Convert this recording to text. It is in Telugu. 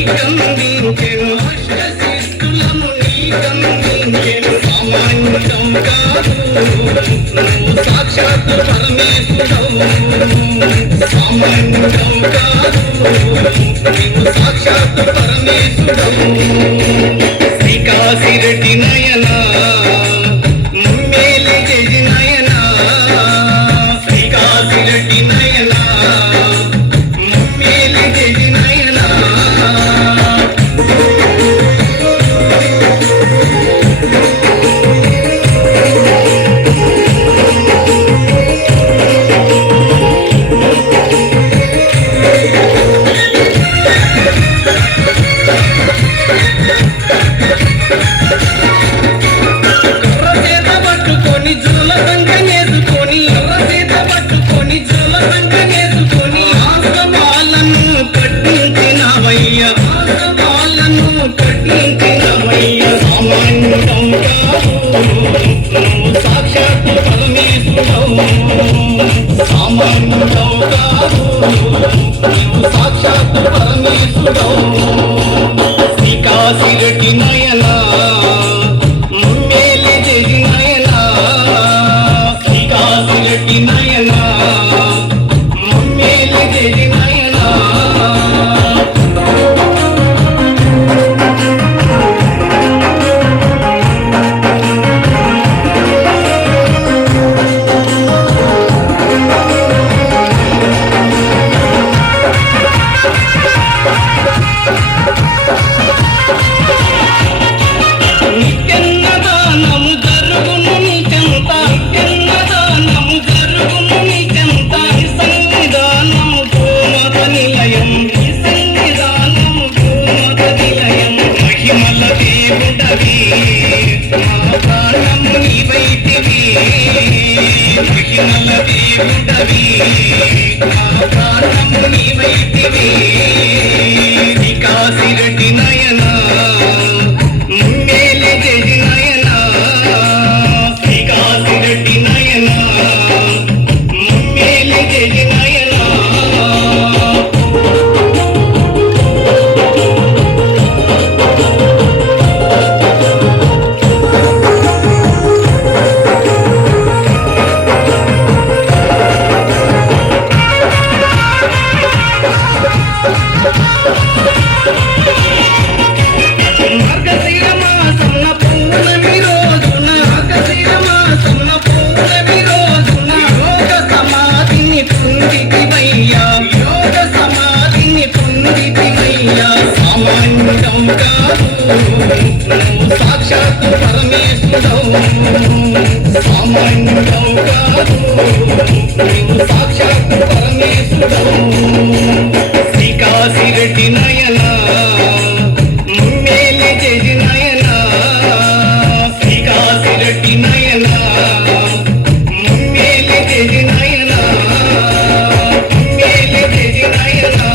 కందించెను అష్టసిద్ధులను నీ కందించెను సామాన్యుడం కాదు నువ్వు సాక్షాత్ పరమేశ్వరుడవు సామాన్యుడం కాదు నీవు సాక్షాత్ పరమేశ్వరుడవు శ్రీకాశిరెడ్డి నయనా ముమ్మేలి జజి నయనా శ్రీకాశిరెడ్డి నయనా ముమ్మేలి జజి నయనా సాక్షాత్ పరమేశ్వరుడవు సామాన్యుడవు కాదు సాక్షాత్ పరమేశ్వరుడవు శ్రీకాశిరెడ్డి నయనా ముమ్మేలి జజి నయనా శ్రీకాశిరెడ్డి నయనా ముమ్మేలి జజి నయనా శ్రీకాశిరెడ్డి నయనా ముమ్మేలి జజి నయనా శ్రీకాశిరెడ్డి నయనా ముమ్మేలి జజి నయనా సాక్షాత్ పరమేశ్వరుడవు సామాన్యుడవు కాదు సాక్షాత్ పరమేశ్వరుడవు శ్రీకాశిరెడ్డి నయనా ముమ్మేలి జజి నయనా శ్రీకాశిరెడ్డి నయనా ముమ్మేలి జజి నయనా ముమ్మేలి జజి నయనా